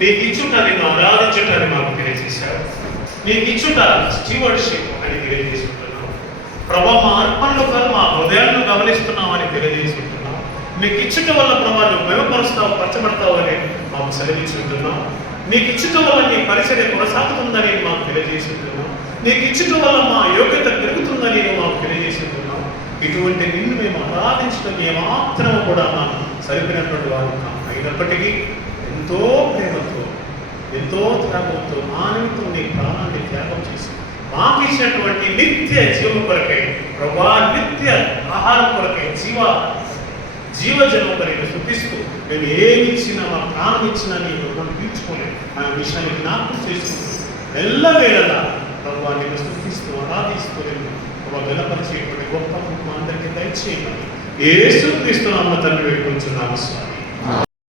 నీకు ఇచ్చుట నిన్ను ఆరాధించటాన్ని మాకు తెలియజేశావు. నీకు ఇచ్చుట స్టీవర్షిప్ అని తెలియజేసుకుంటున్నావు. ప్రభా, మా అర్పణలు కాదు మా హృదయాలను గమనిస్తున్నామని తెలియజేసుకుంటున్నావు. నీకు ఇచ్చుట వల్ల ప్రభా నువ్వు మేమపరుస్తావు, పరచబడతావు అని మాకు సెలవించుకుంటున్నావు. నీకు ఇచ్చుట వల్ల నీ పరిచర్య కొనసాగుతుందని మాకు తెలియజేసుకుంటున్నావు. నీకు ఇచ్చుట వల్ల మా యోగ్యత పెరుగుతుందని మాకు తెలియజేసుకుంటున్నావు. ఇటువంటి నిన్ను మేము ఆరాధించడం ఏమాత్రం కూడా మాకు సరిపోయినటువంటి వారు కాదు. అయినప్పటికీ ఎంతో ప్రేమతో, ఎంతో త్యాగంతో మా నిమిత్తం నీ ప్రాణాన్ని త్యాగం చేసి మాకు ఇచ్చినటువంటి నిత్య జీవం కొరకై ప్రభా, నిత్య ఆహారం కొరకై జీవజనం కొరకు స్తుతిస్తూ మేము ఏమి ఇచ్చినా, మా ప్రాణం ఇచ్చినా నీ రుణం తీర్చుకోలేదు ఆ విషయాన్ని జ్ఞాపకం చేసుకుంటూ ఎల్లవేళలా ప్రభా నేను స్తుతిస్తూ ఆరాధిస్తూ నేను ప్రభా బలపరిచేటువంటి గొప్ప మా అందరికీ దయచేయమని యేసుక్రీస్తు నామమున తండ్రి వేడుకొంచున్నాము స్వామి.